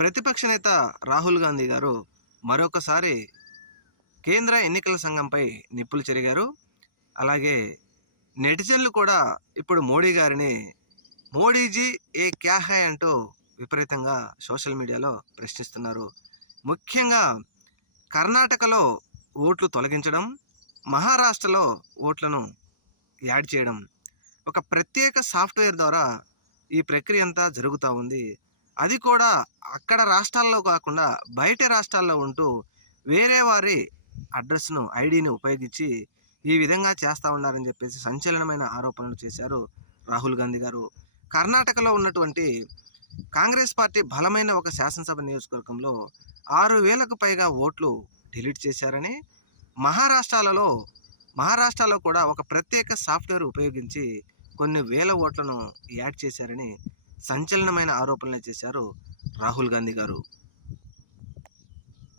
ప్రతిపక్ష నేత రాహుల్ గాంధీ గారు మరొకసారి కేంద్ర ఎన్నికల సంఘంపై నిప్పులు చెరిగారు. అలాగే నెటిజన్లు కూడా ఇప్పుడు మోడీ గారిని మోడీజీ ఏ క్యా హై అంటూ విపరీతంగా సోషల్ మీడియాలో ప్రశ్నిస్తున్నారు. ముఖ్యంగా కర్ణాటకలో ఓట్లు తొలగించడం, మహారాష్ట్రలో ఓట్లను యాడ్ చేయడం, ఒక ప్రత్యేక సాఫ్ట్వేర్ ద్వారా ఈ ప్రక్రియ అంతా జరుగుతూ ఉంది. అది కూడా అక్కడ రాష్ట్రాల్లో కాకుండా బయట రాష్ట్రాల్లో ఉంటూ వేరే వారి అడ్రస్ను ఐడిని ఉపయోగించి ఈ విధంగా చేస్తూ ఉన్నారని చెప్పేసి సంచలనమైన ఆరోపణలు చేశారు రాహుల్ గాంధీ గారు. కర్ణాటకలో ఉన్నటువంటి కాంగ్రెస్ పార్టీ బలమైన ఒక శాసనసభ నియోజకవర్గంలో 6,000కు పైగా ఓట్లు డిలీట్ చేశారని, మహారాష్ట్రలో కూడా ఒక ప్రత్యేక సాఫ్ట్వేర్ ఉపయోగించి కొన్ని వేల ఓట్లను యాడ్ చేశారని సంచలనమైన ఆరోపణలు చేశారు రాహుల్ గాంధీ గారు.